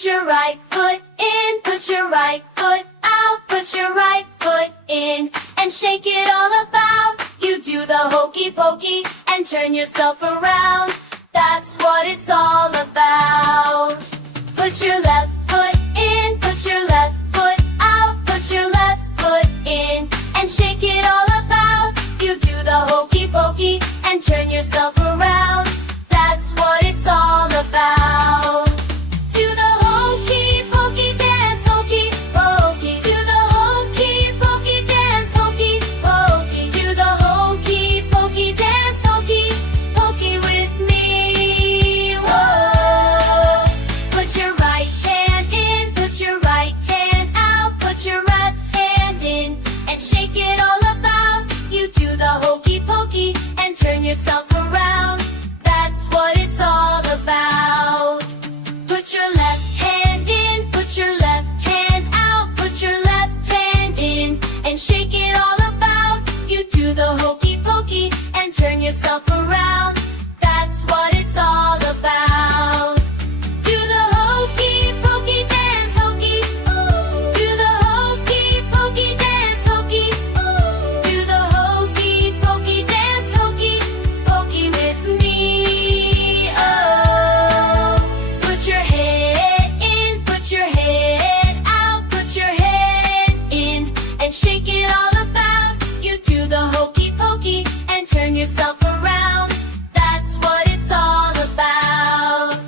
Put your right foot in, put your right foot out, put your right foot in, and shake it all about. You do the hokey pokey and turn yourself around. That's what it's all about. Put your left foot in, put your left foot out, put your left foot in, and shake it all about. You do the hokey pokey and turn yourself around. That's what it's all about. Do the hokey pokey dance, hokey pokey. Do the hokey pokey dance, hokey pokey. Do the hokey pokey dance, hokey pokey with me. Whoa! Put your right hand in, put your right hand out, put your left hand in, and shake it all about. You do the hokey pokey and turn yourself around. That's what it's all about. Put your left hand in, put your left hand out, put your left hand in, and shake it all about. You do the hokey pokey and turn yourself around. That's what it's all about. Do the hokey pokey dance, hokey. Do the hokey pokey dance, hokey. Do the hokey pokey dance, hokey pokey with me. Oh, put your head in, put your head out, put your head in, and shake it all about. You do the hokey pokey and turn yourself around. That's what it's all about.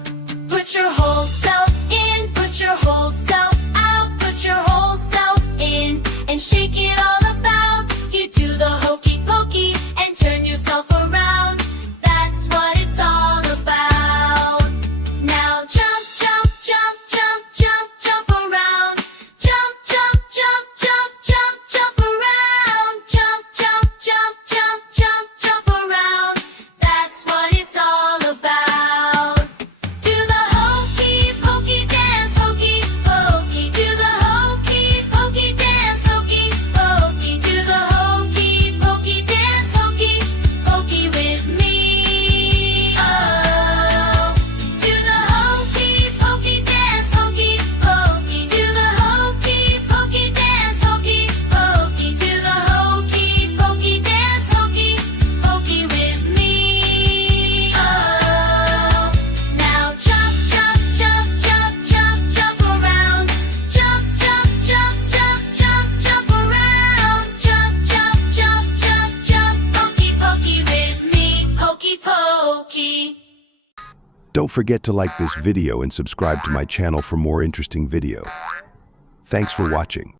Put your whole self in, put your whole self out, put your whole self in, and shake it all about. You do the hokey pokey and turn yourself around. That's what it's all about. Now jump, jump, jump, jump, jump, jump around. Jump, jump, jump, jump, jump, jump around. Jump, jump, jump, jump, jump, jump around. That's what it's all about. Do the hokey pokey dance, hokey pokey. Do the hokey pokey dance, hokey pokey. Do the hokey pokey dance, hokey pokey with me. Oh, do the hokey pokey dance, hokey pokey. Do the hokey pokey dance, hokey pokey. Do the hokey pokey dance, hokey pokey with me. Oh, now jump, jump, jump, jump, jump, jump around. Jump, jump, jump, jump, jump, jump around. Jump, jump, jump, jump, jump, hokey pokey with me. Hokey pokey. Don't forget to like this video and subscribe to my channel for more interesting video. Thanks for watching.